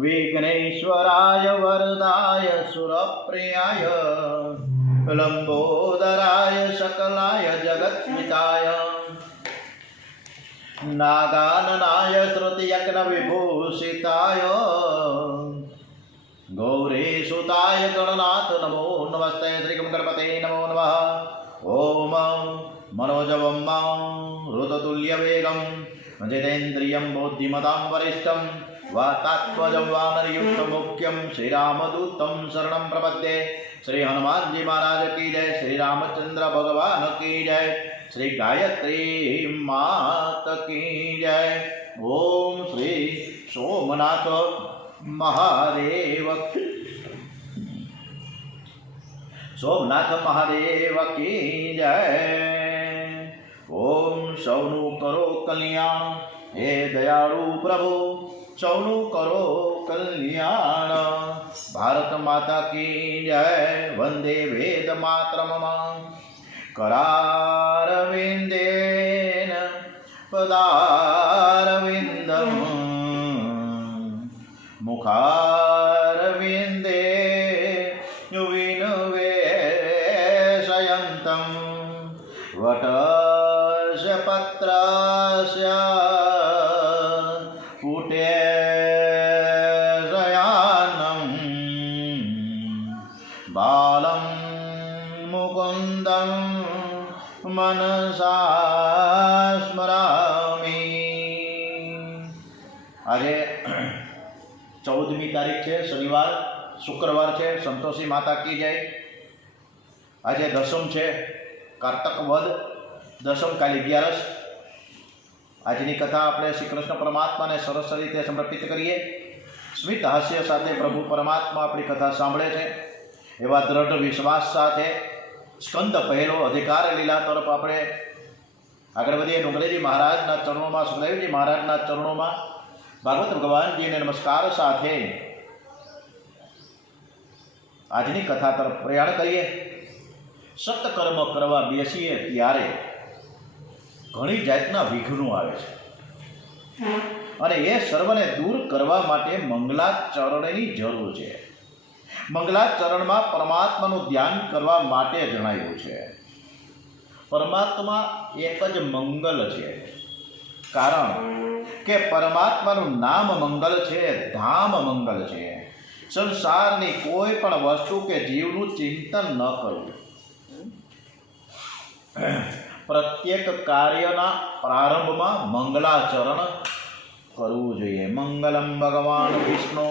विघ्नेश्वराय वरदाय सुरप्रियाय लंबोदराय सकलाय जगत्मिताय नागाननाय श्रुतियज्ञविभूषिताय गौरीसुताय गणनाथ नमो नमस्ते श्री गणपते नमो नमः। ओम मनोजवं ऋततुल्यवेगं जितेन्द्रियं बुद्धिमतां वरिष्ठं वातात्मजं वानरयुक्तमुख्यं श्रीरामदूतं शरणं प्रपद्ये। श्री हनुमान जी महाराज की जय, श्री रामचंद्र भगवान की जय, श्री गायत्री मात की जय। ओम श्री सोमनाथ महादेव की जय। ओम सौनु करो कल्याण हे दयाळु प्रभु, सौनु करो कल्याण। भारत माता की जय। वंदे वेद मातरम् करारविंदेन पदारविंदम् मुखारविंदे विनिवेशयन्तं वटस्य पत्रस्य पुटेशयानं बालं मुकुन्दं मनसा स्मरामि। આજે 14મી તારીખ છે, શનિવાર, શુક્રવાર છે। સંતોષી માતા કી જય। આજે દસમ છે, કારતક વદ દસમ, કાલે 11. આજની કથા આપણે શ્રી કૃષ્ણ પરમાત્માને સરસ રીતે સમર્પિત કરીએ। સ્મિત હાસ્ય સાથે પ્રભુ પરમાત્મા આપણી કથા સાંભળે છે એવા દ્રઢ વિશ્વાસ સાથે સ્કંદ પહેલો અધિકાર લીલા તરફ આપણે આગળ વધીએ। ડુંગરેજી મહારાજના ચરણોમાં, સુખદેવજી મહારાજના ચરણોમાં ભાગવત ભગવાનજીને નમસ્કાર સાથે આજની કથા તરફ પ્રયાણ કરીએ। સત્કર્મ કરવા બેસીએ ત્યારે ઘણી જાતના વિઘ્નો આવે છે અને એ સર્વને દૂર કરવા માટે મંગલાચરણની જરૂર છે। મંગલાચરણમાં પરમાત્માનું ધ્યાન કરવા માટે જણાવ્યું છે। પરમાત્મા એક જ મંગલ છે, કારણ કે પરમાત્માનું નામ મંગલ છે, ધામ મંગલ છે। સંસારની કોઈ પણ વસ્તુ કે જીવનું ચિંતન ન કરવું। પ્રત્યેક કાર્યના પ્રારંભમાં મંગલાચરણ કરવું જોઈએ। મંગલમ ભગવાન વિષ્ણુ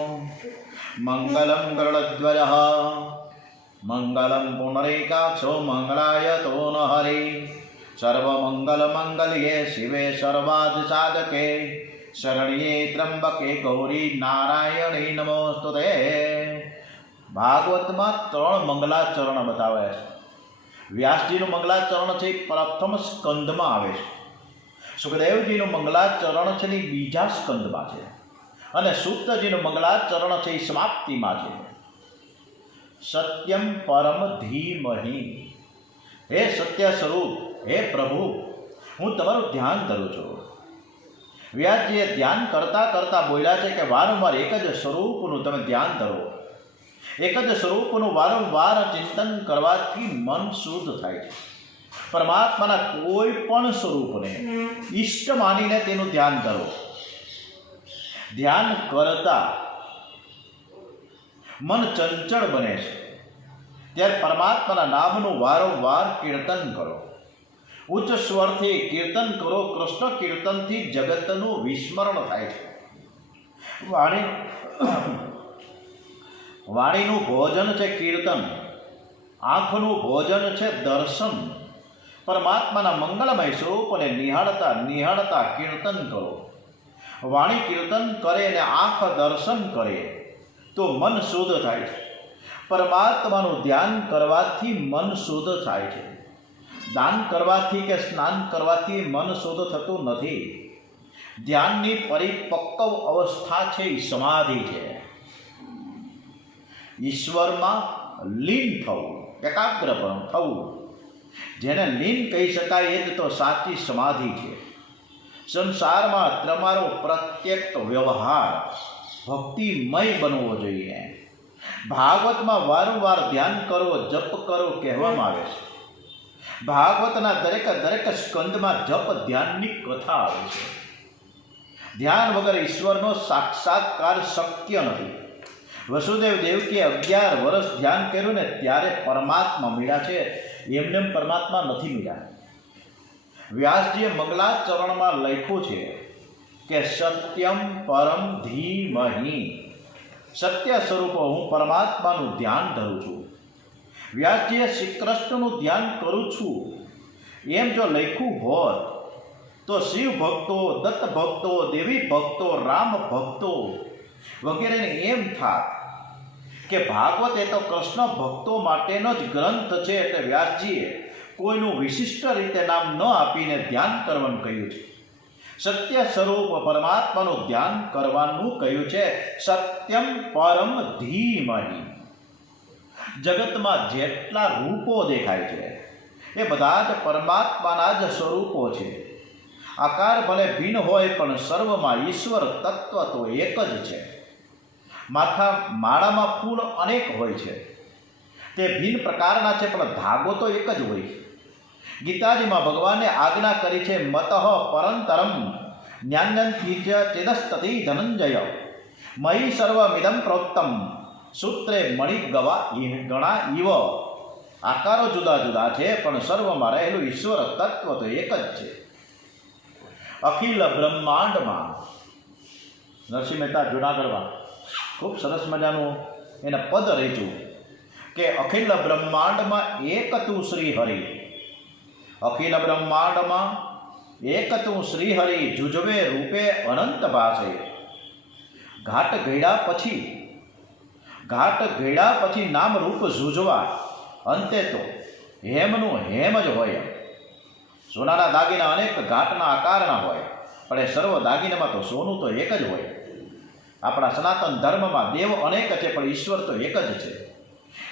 મંગલમ ગરુડધ્વજ મંગલમ પુનરીકાક્ષો મંગળાય તો ન હરિ સર્વમંગલ મંગલ્યે શિવે સર્વાદ સાધકે શરણ્યે ત્રંબકે ગૌરી નારાયણી નમોસ્તુતે। ભાગવતમાં 3 મંગલાચરણ બતાવે છે। વ્યાસજીનું મંગલાચરણ છે પ્રથમ સ્કંદમાં આવે છે, સુખદેવજીનું મંગલાચરણ છે એ બીજા સ્કંદમાં છે, અને સૂતજીનું મંગલાચરણ છે એ સમાપ્તિમાં છે। સત્યમ પરમ ધીમહિ, હે સત્ય સ્વરૂપ, હે પ્રભુ, હું તમારું ધ્યાન ધરું છું। વ્યાસજીએ ધ્યાન કરતાં કરતાં બોલ્યા છે કે વારંવાર એક જ સ્વરૂપનું તમે ધ્યાન ધરો। એક જ સ્વરૂપનું વારંવાર ચિંતન કરવાથી મન શુદ્ધ થાય છે। પરમાત્માના કોઈ પણ સ્વરૂપને ઈષ્ટ માનીને તેનું ધ્યાન ધરો। ધ્યાન કરતા મન ચંચળ બને છે, ત્યારે પરમાત્માના નામનું વારંવાર કીર્તન કરો। ઉચ્ચ સ્વરથી કીર્તન કરો। કૃષ્ણ કીર્તનથી જગતનું વિસ્મરણ થાય છે। વાણીનું ભોજન છે કીર્તન, આંખનું ભોજન છે દર્શન। પરમાત્માના મંગલમય સ્વરૂપને નિહાળતા નિહાળતા કીર્તન કરો। વાણી કીર્તન કરે અને આંખ દર્શન કરે તો મન શુદ્ધ થાય છે। પરમાત્માનું ધ્યાન કરવાથી મન શુદ્ધ થાય છે। દાન કરવાથી કે સ્નાન કરવાથી મન શુદ્ધ થતું નથી। ધ્યાનની પરિપક્વ અવસ્થા છે એ સમાધિ છે। ઈશ્વરમાં લીન થવું, એકાગ્ર થવું, જેને લીન કહી શકાય એ જ તો સાચી સમાધિ છે। સંસારમાં તમારો પ્રત્યેક વ્યવહાર ભક્તિમય બનવો જોઈએ. ભાગવતમાં વારંવાર ધ્યાન કરો, જપ કરો કહેવામાં આવે છે. ભાગવતના દરેક સ્કંદમાં જપ ધ્યાનની કથા આવે છે. ધ્યાન વગર ઈશ્વરનો સાક્ષાત્કાર શક્ય નથી. વસુદેવ દેવકીએ 11 વર્ષ ધ્યાન કર્યું ને ત્યારે પરમાત્મા મળ્યા છે, એમને પરમાત્મા નથી મળ્યા. વ્યાસજીએ મંગલાચરણમાં લખ્યું છે કે સત્યમ પરમ ધીમહિ, સત્ય સ્વરૂપ હું પરમાત્માનું ધ્યાન ધરું છું. વ્યાસજીએ શ્રી કૃષ્ણનું ધ્યાન કરું છું એમ જો લખ્યું હોત તો શિવ ભક્તો, દત્ત ભક્તો, દેવી ભક્તો, રામ ભક્તો વગેરેને એમ થાત કે ભાગવત એ તો કૃષ્ણ ભક્તો માટેનો જ ગ્રંથ છે, એટલે વ્યાસજીએ કોઈનું વિશિષ્ટ રીતે નામ ન આપીને ધ્યાન કરવાનું કહ્યું છે. સત્ય સ્વરૂપ પરમાત્માનું ધ્યાન કરવાનું કહ્યું છે. સત્યમ પરમ ધીમહિ. જગતમાં જેટલા રૂપો દેખાય છે એ બધા જ પરમાત્માના જ સ્વરૂપો છે. આકાર ભલે ભિન્ન હોય પણ સર્વમાં ઈશ્વર તત્વ તો એક જ છે. માળામાં ફૂલ અનેક હોય છે, તે ભિન્ન પ્રકારના છે પણ ધાગો તો એક જ હોય. ગીતાજીમાં ભગવાને આજ્ઞા કરી છે મતઃ પરંતરમ જ્ઞાનંતી ચેદસ્તતિ ધનંજય મયી સર્વમિદં પ્રોક્તમ સૂત્રે ગણા ઇવ. આકારો જુદા જુદા છે પણ સર્વમાં રહેલું ઈશ્વર તત્વ તો એક જ છે. અખિલ બ્રહ્માંડમાં, નરસિંહ મહેતા જુનાગઢમાં ખૂબ સરસ મજાનું એને પદ રચ્યું કે અખિલ બ્રહ્માંડમાં એક તું શ્રી હરિ. અખિલ બ્રહ્માંડમાં એક તું શ્રી હરિ, જુજવે રૂપે અનંત ભાષે. ઘાટ ઘેડા પછી નામ રૂપ ઝૂઝવા, અંતે તો હેમનું હેમ જ હોય. સોનાના દાગીના અનેક ઘાટના આકારના હોય પણ એ સર્વ દાગીનામાં તો સોનું તો એક જ હોય. આપણા સનાતન ધર્મમાં દેવ અનેક છે પણ ઈશ્વર તો એક જ છે.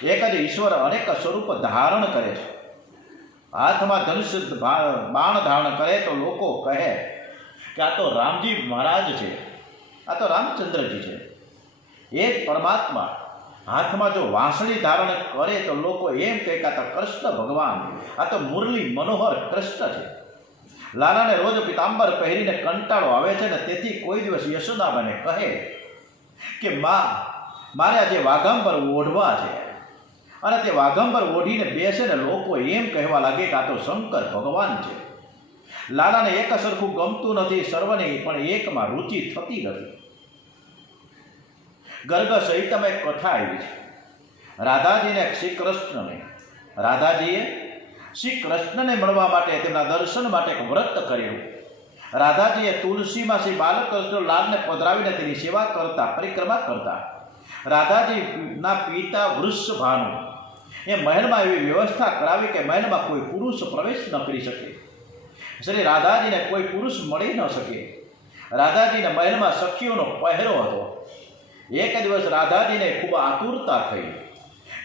એક જ ઈશ્વર અનેક સ્વરૂપ ધારણ કરે છે. હાથમાં ધનુષ બાણ ધારણ કરે તો લોકો કહે કે આ તો રામજી મહારાજ છે, આ તો રામચંદ્રજી છે. એ જ પરમાત્મા હાથમાં જો વાંસળી ધારણ કરે તો લોકો એમ કહે કે આ તો કૃષ્ણ ભગવાન, આ તો મુરલી મનોહર કૃષ્ણ છે. લાલાને રોજ પિતાંબર પહેરીને કંટાળો આવે છે ને તેથી કોઈ દિવસ યશોદાબાને કહે કે મારે આજે વાઘંબર ઓઢવા છે, અને તે વાઘંબર ઓઢીને બેસે ને લોકો એમ કહેવા લાગે કે આ તો શંકર ભગવાન છે. લાલાને એક સરખું ગમતું નથી, સર્વની પણ એકમાં રુચિ થતી નથી. ગર્ગ સહિતમ એક કથા આવી છે. રાધાજીએ શ્રી કૃષ્ણને મળવા માટે, તેમના દર્શન માટે એક વ્રત કર્યું. રાધાજીએ તુલસીમાં શ્રી બાલકૃષ્ણ લાલને પધરાવીને તેની સેવા કરતા, પરિક્રમા કરતા. રાધાજીના પિતા વૃષભાનુ એ મહેલમાં એવી વ્યવસ્થા કરાવી કે મહેલમાં કોઈ પુરુષ પ્રવેશ ન કરી શકે. શ્રી રાધાજીને કોઈ પુરુષ મળી ન શકે. રાધાજીને મહેલમાં સખીઓનો પહેરો હતો. એક દિવસ રાધાજીને ખૂબ આતુરતા થઈ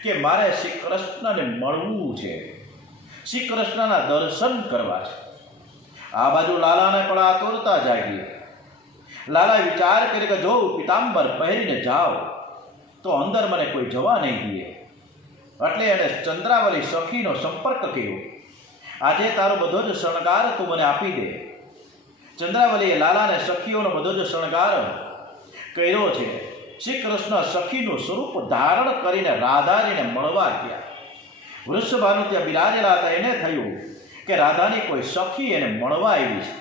કે મારે શ્રી કૃષ્ણને મળવું છે, શ્રી કૃષ્ણના દર્શન કરવા છે. આ બાજુ લાલાને પણ આતુરતા જાગી. લાલાએ વિચાર કર્યો કે જો પિતાંબર પહેરીને જાઓ તો અંદર મને કોઈ જવા નહીં દે. એટલે એણે ચંદ્રાવલી સખીનો સંપર્ક કર્યો. આજે તારો બધો જ શણગાર તું મને આપી દે. ચંદ્રાવલીએ લાલાને સખીઓનો બધો જ શણગાર કર્યો છે. શ્રી કૃષ્ણ સખીનું સ્વરૂપ ધારણ કરીને રાધાજીને મળવા ગયા. વૃષભાનુ ત્યાં બિરાજેલા હતા. એને થયું કે રાધાની કોઈ સખી એને મળવા આવી છે.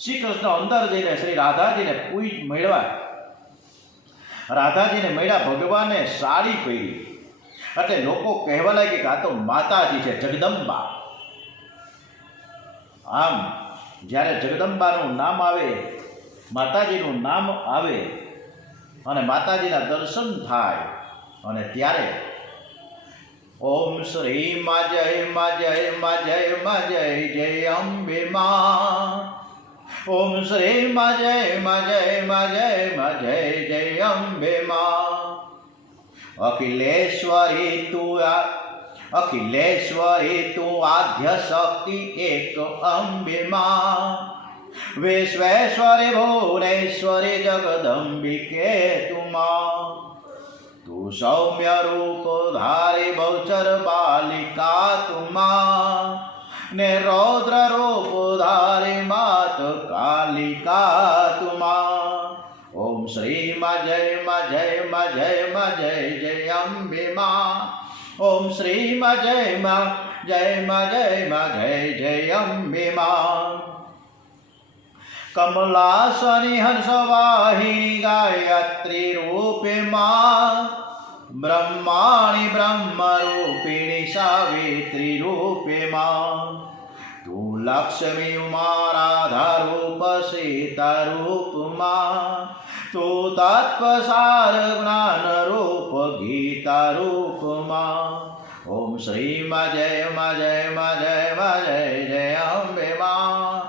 શ્રી કૃષ્ણ અંદર જઈને શ્રી રાધાજીને મળ્યા. રાધાજીને મળ્યા. ભગવાને સાડી પહેરી એટલે લોકો કહેવા લાગે કે આ તો માતાજી છે, જગદંબા. આમ જ્યારે જગદંબાનું નામ આવે, માતાજીનું નામ આવે અને માતાજીના દર્શન થાય અને ત્યારે ઓમ શ્રી મા જય મા જય મા જય મા જય જય અંબે મા. ઓમ શ્રી મા જય મા જય મા જય મા જય જય અંબે મા. અખિલેશ્વરી તું આદ્ય શક્તિ એક અંબે મા. विश्वेश्वरि भुवनेश्वरि जगदम्बिके तुमा तू सौम्य रूप धारी बहुचर बालिका तुमा ने रौद्र रूप धारी मात कालिका तुमा ओम श्री मा जय मा जय मा जय मा जय जय अम्बे मां ओम श्री मा जय मा जय मा जय मा जय जय अम्बे मां कमलासनि हंसवाहिनी गायत्री रूपे मां ब्रह्माणि ब्रह्मरूपिणी सावित्री रूपे मां तू लक्ष्मी उमा राधा रूप सीता रूप मां तू तत्वसार ज्ञान रूप गीता रूप मां ओम श्री मा जय मा जय मा जय मा जय जय अम्बे मां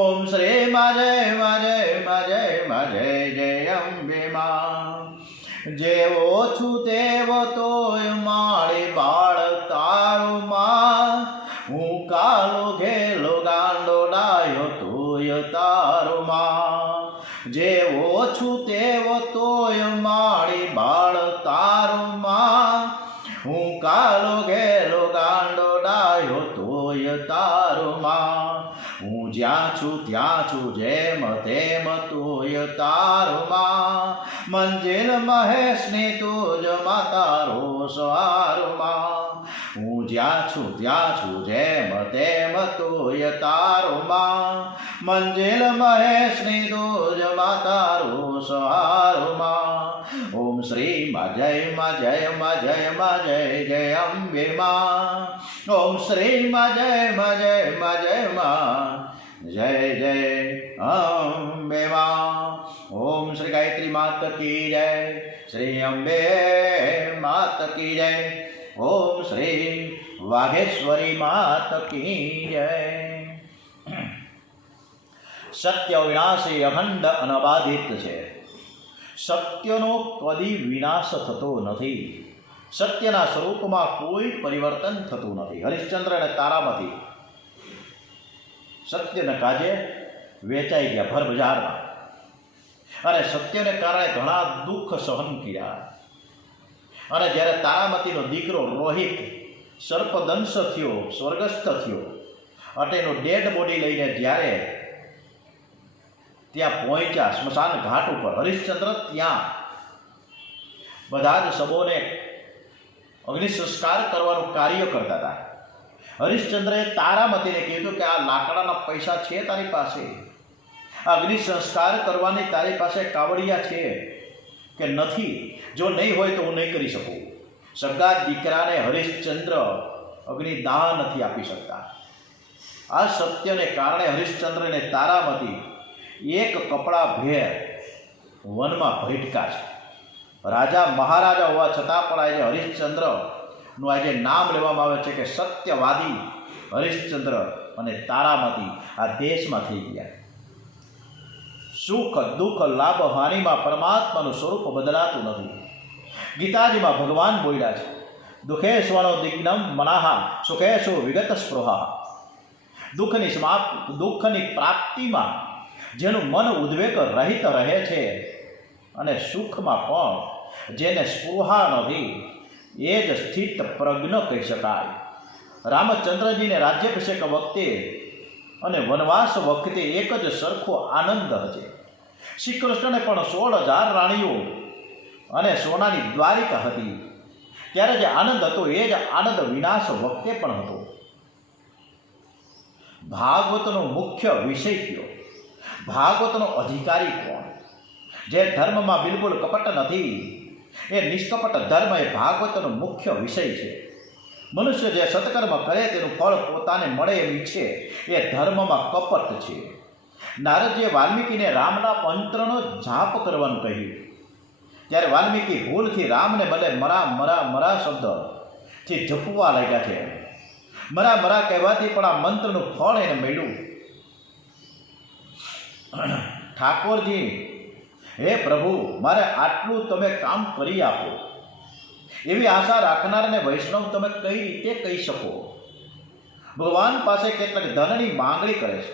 ओम श्री मा जय मा जय मा जय मा जय जय अम्बे मां जेवो छु तेवो तोय माळे बाळ तारू मां હું કાલો ઘેલો ગાંડો ડાયો તોય તારો માં જેવો છું તેવો તોય માળી બાળ તારો માં હું કાલો ઘેલો ગાંડો ડાયો તોય તારો માં હું જ્યાં છું ત્યાં છું જેમ તેમ તોય તારો માં મંજિલ મહેશની તુજ માતારો સહારો માં હું જ્યાં છું ત્યાં છું જેમ તેમ તોય તારો માં મંજિલ મહેશની તુજ માતારો સહારો માં ઓમ શ્રી મા જય મા જય મા જય મા જય જય અંબે માં ઓમ શ્રી મા જય મા જય મા જય મા જય જય અંબે માં ઓમ શ્રી ગાયત્રી માત કી જય શ્રી અંબે માત કી જય ઓમ શ્રી વાઘેશ્વરી માત કી જય સત્ય વિનાશી અખંડ અનબાધિત છે સત્યનો કદી વિનાશ થતો નથી સત્યના સ્વરૂપમાં કોઈ પરિવર્તન થતું નથી હરિશ્ચંદ્ર અને તારામતી સત્યને કાજે વેચાઈ ગયા ભર બજારમાં અને સત્યને કારણે ઘણા દુઃખ સહન કર્યા અને જ્યારે તારામતીનો દીકરો રોહિત સર્પદંશ થયો સ્વર્ગસ્થ થયો અટેનો ડેડ બોડી લઈને જ્યારે ત્યાં પહોંચ્યા સ્મશાન ઘાટ ઉપર હરિશ્ચંદ્ર ત્યાં બધા જ સબોને અગ્નિ સંસ્કાર કરવાનું કાર્ય કરતા હતા હરિશ્ચંદ્રએ તારામતીને કીધું કે આ લાકડાના પૈસા છે તારી પાસે અગ્નિ સંસ્કાર કરવાની તારી પાસે કાવડિયા છે કે નથી જો નહીં હોય તો હું નહીં કરી શકું સગા દીકરાને હરિશ્ચંદ્ર અગ્નિદાન નથી આપી શકતા આ સત્યને કારણે હરિશ્ચંદ્રને તારામતી એક કપડા ભેર વનમાં ભટકા છે રાજા મહારાજા હોવા છતાં પણ આજે હરિશ્ચંદ્રનું આજે નામ લેવામાં આવે છે કે સત્યવાદી હરિશ્ચંદ્ર અને તારામતી આ દેશમાં થઈ ગયા સુખ દુઃખ લાભ હાનિમાં પરમાત્માનું સ્વરૂપ બદલાતું નથી ગીતાજીમાં ભગવાન બોલ્યા છે દુઃખેશ્વરો દિગ્નમ મનાહા સુખેશુ વિગત સ્પૃહા દુઃખની પ્રાપ્તિમાં જેનું મન ઉદ્વેગ રહિત રહે છે અને સુખમાં પણ જેને સ્પૃહા નથી એ જ સ્થિત પ્રજ્ઞ કહી શકાય રામચંદ્રજીને રાજ્યાભિષેક વખતે અને વનવાસ વખતે એક જ સરખો આનંદ હશે શ્રી કૃષ્ણને પણ 16,000 રાણીઓ અને સોનાની દ્વારિકા હતી ત્યારે જે આનંદ હતો એ જ આનંદ વિનાશ વખતે પણ હતો ભાગવતનો મુખ્ય વિષય કયો ભાગવતનો અધિકારી કોણ જે ધર્મમાં બિલકુલ કપટ નથી એ નિષ્કપટ ધર્મ એ ભાગવતનો મુખ્ય વિષય છે મનુષ્ય જે સત્કર્મ કરે તેનું ફળ પોતાને મળે એમ ઈચ્છે એ ધર્મમાં કપટ છે નારદજીએ વાલ્મીકીને રામના મંત્રનો જાપ કરવાનું કહ્યું ત્યારે વાલ્મીકી ભૂલથી રામને બદલે મરા મરા મરા શબ્દથી જપવા લાગ્યા છે મરા મરા કહેવાથી પણ આ મંત્રનું ફળ એને મળ્યું ઠાકોરજી હે પ્રભુ મારે આટલું તમે કામ કરી આપો એવી આશા રાખનારને વૈષ્ણવ તમે કઈ રીતે કહી શકો ભગવાન પાસે કેટલાક ધનની માંગણી કરે છે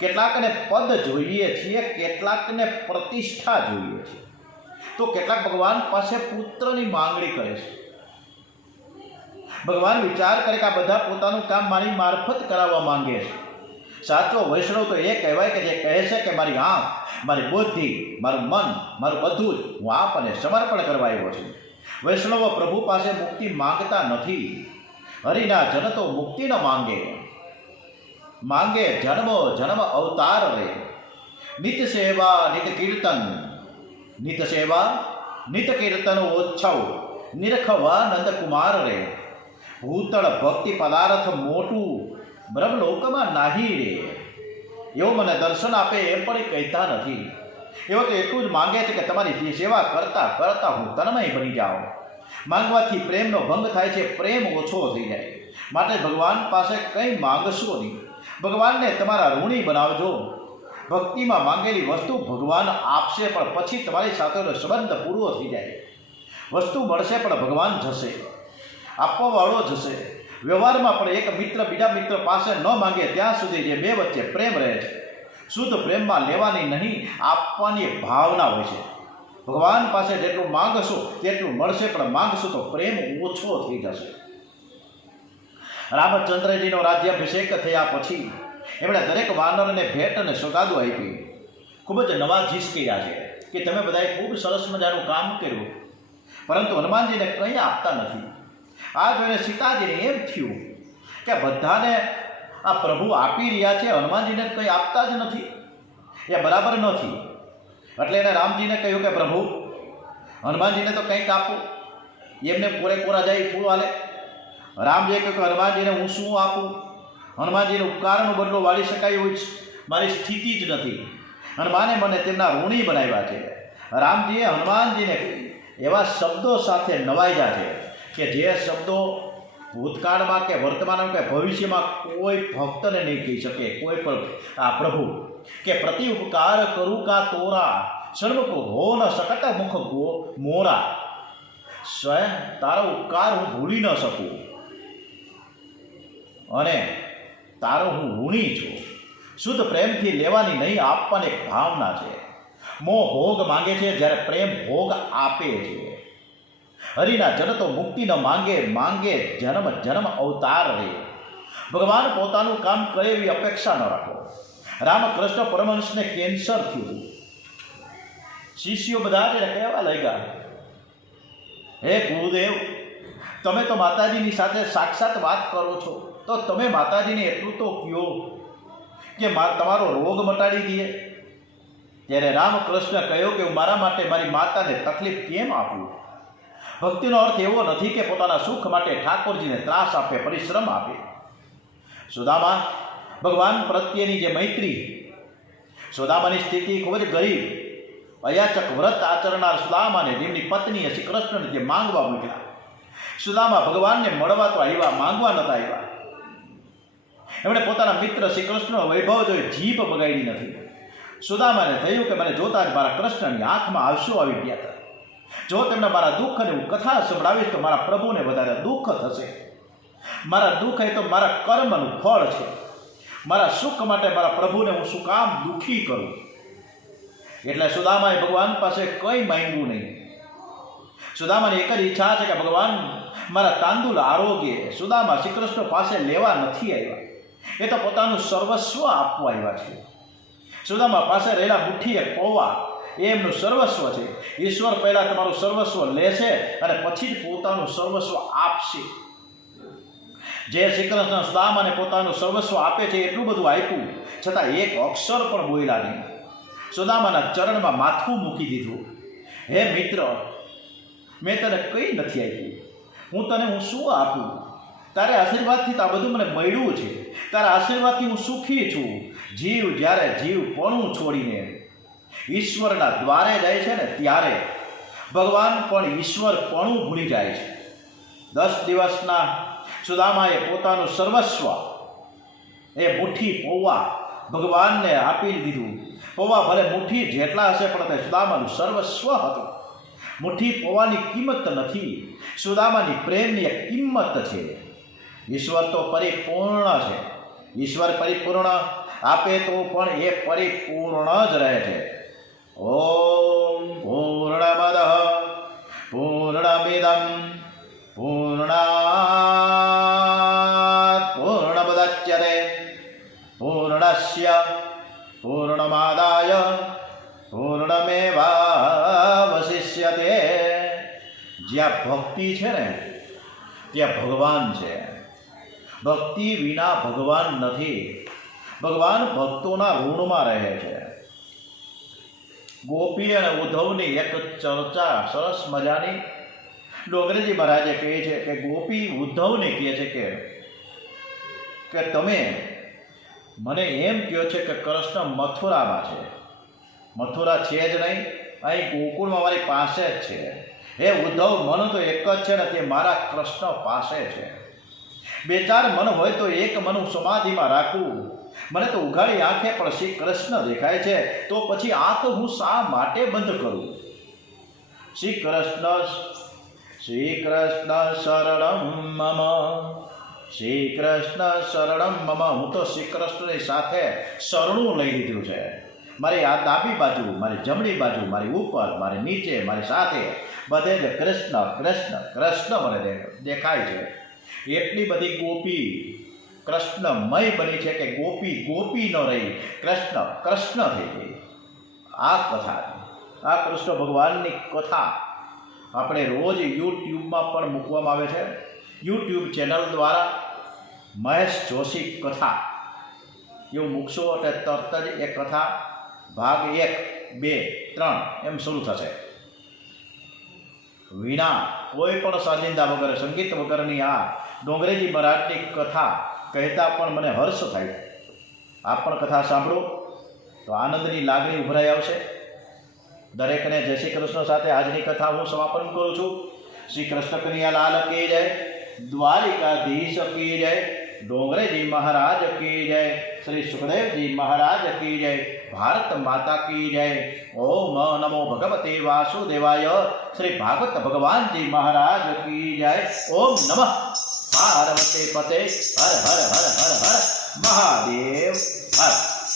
કેટલાકને પદ જોઈએ છીએ, કેટલાકને પ્રતિષ્ઠા જોઈએ છે, તો કેટલાક ભગવાન પાસે પુત્રની માંગણી કરે છે. ભગવાન વિચાર કરે કે આ બધા પોતાનું કામ મારી મારફત કરાવવા માંગે છે. સાચો વૈષ્ણવ તો એ કહેવાય કે જે કહે છે કે મારી આંખ, મારી બુદ્ધિ, મારું મન, મારું બધું જ હું આપને સમર્પણ કરવા આવ્યો છું. વૈષ્ણવ પ્રભુ પાસે મુક્તિ માંગતા નથી. હરિના જન તો મુક્તિ ન માંગે, માંગે જન્મ જન્મ અવતાર રે. નિત્ય સેવા નિત્ય કીર્તન, નિત્ય સેવા નિત્ય કીર્તન ઓછવ નિરખવા નંદકુમાર રે. ભૂતળ ભક્તિ પદાર્થ મોટું બ્રહ્મલોકમાં નાહી રે. એવો મને દર્શન આપે એમ પણ કહેતા નથી. એવો તો એટલું જ માંગે છે કે તમારી સેવા કરતાં કરતાં હું તન્મય બની જાઉં. માંગવાથી પ્રેમનો ભંગ થાય છે, પ્રેમ ઓછો થઈ જાય. માટે ભગવાન પાસે કંઈ માંગશો નહીં. ભગવાનને તમારા ઋણી બનાવજો. ભક્તિમાં માંગેલી વસ્તુ ભગવાન આપશે, પણ પછી તમારી સાથેનો સંબંધ પૂરો થઈ જાય. વસ્તુ મળશે પણ ભગવાન જશે, આપવાવાળો જશે. વ્યવહારમાં પણ એક મિત્ર બીજા મિત્ર પાસે ન માંગે ત્યાં સુધી જે બે વચ્ચે પ્રેમ રહે છે. શુદ્ધ પ્રેમમાં લેવાની નહીં, આપવાની ભાવના હોય છે. ભગવાન પાસે જેટલું માંગશો તેટલું મળશે, પણ માંગશો તો પ્રેમ ઓછો થઈ જશે. રામચંદ્રજીનો રાજ્યાભિષેક થયા પછી એમણે દરેક વાનરને ભેટ અને સોગાદો આપી. ખૂબ જ નવાજીશ કર્યા છે કે તમે બધાએ ખૂબ સરસ મજાનું કામ કર્યું, પરંતુ હનુમાનજીને કંઈ આપતા નથી. આ જોઈને સીતાજીને એમ થયું કે બધાને આ પ્રભુ આપી રહ્યા છે, હનુમાનજીને કંઈ આપતા જ નથી, એ બરાબર નથી. એટલે એને રામજીને કહ્યું કે પ્રભુ હનુમાનજીને તો કંઈક આપો. એમને કોરે કોરા જાય થોડું હાલે. રામજીએ કહ્યું કે હનુમાનજીને હું શું આપું? હનુમાનજીને ઉપકારનો બદલો વાળી શકાય એવું જ મારી સ્થિતિ જ નથી. હનુમાને મને તેમના ઋણી બનાવ્યા છે. રામજીએ હનુમાનજીને એવા શબ્દો સાથે નવાજ્યા છે કે જે શબ્દો ભૂતકાળમાં કે વર્તમાનમાં કે ભવિષ્યમાં કોઈ ભક્તને નહીં કહી શકે. કોઈ પણ આ પ્રભુ કે પ્રતિ ઉપકાર કરું કા તોરા, સન્મુખ હો ન શકટ મુખ ગો મોરા. સ્વયં તારો ઉપકાર હું ભૂલી ન શકું અને તારો હું ઋણી છું. શુદ્ધ પ્રેમથી લેવાની નહીં, આપવાની એક ભાવના છે. મોહ ભોગ માંગે છે, જ્યારે પ્રેમ ભોગ આપે છે. હરિના જન તો મુક્તિ ન માંગે, માંગે જન્મ જન્મ અવતાર રે. ભગવાન પોતાનું કામ કરે એવી અપેક્ષા ન રાખો. રામકૃષ્ણ પરમહંસને કેન્સર થયું. શિષ્યો બધા જ કહેવા લાગ્યા, હે ગુરુદેવ, તમે તો માતાજીની સાથે સાક્ષાત વાત કરો છો, તો તમે માતાજીને એટલું તો કહો કે તમારો રોગ મટાડી દે. ત્યારે રામકૃષ્ણ કહ્યું કે હું મારા માટે મારી માતાને તકલીફ કેમ આપું? ભક્તિનો અર્થ એવો નથી કે પોતાના સુખ માટે ઠાકોરજીને ત્રાસ આપે, પરિશ્રમ આપે. સુદામા ભગવાન પ્રત્યેની જે મૈત્રી, સુદામાની સ્થિતિ ખૂબ જ ગરીબ, અયાચક વ્રત આચરનાર સુદામાને જેમની પત્નીએ શ્રી કૃષ્ણને જે માંગવા મૂક્યા. સુદામા ભગવાનને મળવા તો આવ્યા, માંગવા નહોતા આવ્યા. એમણે પોતાના મિત્ર શ્રી કૃષ્ણનો વૈભવ જોઈ જીભ બગાડી નથી. સુદામાને થયું કે મને જોતા જ મારા કૃષ્ણની આંખમાં આંસુ આવી ગયા હતા. જો તેમને મારા દુઃખ અને હું કથા સંભળાવીશ તો મારા પ્રભુને વધારે દુઃખ થશે. મારા દુઃખ એ તો મારા કર્મનું ફળ છે. મારા સુખ માટે મારા પ્રભુને હું શું કામ દુઃખી કરું? એટલે સુદામાએ ભગવાન પાસે કંઈ માંગ્યું નહીં. સુદામાની એક જ ઈચ્છા છે કે ભગવાન મારા તાંદુલ આરોગ્ય. સુદામા શ્રી કૃષ્ણ પાસે લેવા નથી આવ્યા, એ તો પોતાનું સર્વસ્વ આપવા આવ્યા છે. સુદામા પાસે રહેલા મુઠ્ઠીએ પૌવા એ એમનું સર્વસ્વ છે. ઈશ્વર પહેલાં તમારું સર્વસ્વ લેશે અને પછી જ પોતાનું સર્વસ્વ આપશે. જે શ્રી કૃષ્ણ સુદામાને પોતાનું સર્વસ્વ આપે છે એટલું બધું આપ્યું, છતાં એક અક્ષર પણ બોલ્યા નહીં. સુદામાના ચરણમાં માથું મૂકી દીધું. હે મિત્ર, મેં તને કંઈ નથી આપ્યું, હું શું આપું? તારે આશીર્વાદથી તો આ બધું મને મળ્યું છે. તારા આશીર્વાદથી હું સુખી છું. જીવ જ્યારે જીવપણું છોડીને ઈશ્વરના દ્વારે જાય છે ને, ત્યારે ભગવાન પણ ઈશ્વરપણું ભૂલી જાય છે. 10 દિવસના સુદામાએ પોતાનું સર્વસ્વ એ મુઠ્ઠી પૌવા ભગવાનને આપી દીધું. પૌવા ભલે મુઠ્ઠી જેટલા હશે, પણ તે સુદામાનું સર્વસ્વ હતું. મુઠ્ઠી પૌવાની કિંમત નથી, સુદામાની પ્રેમની એક કિંમત છે. ઈશ્વર તો પરિપૂર્ણ છે. ઈશ્વર પરિપૂર્ણ આપે તો પણ એ પરિપૂર્ણ જ રહે છે. ઓમ પૂર્ણમદ પૂર્ણમિદં પૂર્ણાત પૂર્ણમુદચ્યતે પૂર્ણસ્ય પૂર્ણમાદાય પૂર્ણમેવાવશિષ્યતે. જ્યાં ભક્તિ છે ને ત્યાં ભગવાન છે. ભક્તિ વિના ભગવાન નથી. ભગવાન ભક્તોના ઋણમાં રહે છે. ગોપી અને ઉદ્ધવની એક ચર્ચા સરસ મજાની ડોંગરેજી મહારાજે કહે છે કે ગોપી ઉદ્ધવને કહે છે કે તમે મને એમ કહો છે કે કૃષ્ણ મથુરામાં છે. મથુરા છે જ નહીં, અહીં ગોકુળમાં મારી પાસે જ છે. હે ઉદ્ધવ, મન તો એક જ છે ને તે મારા કૃષ્ણ પાસે છે. બે ચાર મન હોય તો એક મન હું સમાધિમાં રાખું. મને તો ઉઘાડી આંખે પણ શ્રી કૃષ્ણ દેખાય છે, તો પછી આંખ હું શા માટે બંધ કરું? શ્રી કૃષ્ણ શરણમ મમ, શ્રી કૃષ્ણ શરણમ મમ. હું તો શ્રી કૃષ્ણની સાથે શરણું લઈ લીધું છે. મારી આ ડાબી બાજુ, મારી જમણી બાજુ, મારી ઉપર, મારી નીચે, મારી સાથે બધે જ કૃષ્ણ કૃષ્ણ કૃષ્ણ મને દેખાય છે. એટલી બધી ગોપી કૃષ્ણમય બની છે કે ગોપી ગોપી ન રહી, કૃષ્ણ કૃષ્ણ થઈ ગઈ. આ કથા, આ કૃષ્ણ ભગવાનની કથા આપણે રોજ યુટ્યુબમાં પણ મૂકવામાં આવે છે. યુટ્યુબ ચેનલ દ્વારા મહેશ જોશી કથા એવું મૂકશો એટલે તરત જ એ કથા ભાગ 1, 2, 3 એમ શરૂ થશે. વિના કોઈ પણ સાજિંદા વગર, સંગીત વગરની આ ડોંગરેજી મહારાજની કથા કહેતા પણ મને હર્ષ થાય. આપ પણ કથા સાંભળો તો આનંદની લાગણી ઉભરાઈ આવશે. દરેકને જય શ્રી કૃષ્ણ સાથે આજની કથા હું સમાપન કરું છું. શ્રી કૃષ્ણ કનૈયા લાલ કી જય, દ્વારિકાધીશ કી જય, ડોંગરેજી મહારાજ કી જય, શ્રી સુખદેવજી મહારાજ કી જય, ભારત માતા કી જય. ઓમ નમો ભગવતે વાસુદેવાય. શ્રી ભાગવત ભગવાનજી મહારાજ કી જય. ઓમ નમઃ પાર્વતી પતે. હર હર હર હર હર મહાદેવ હર.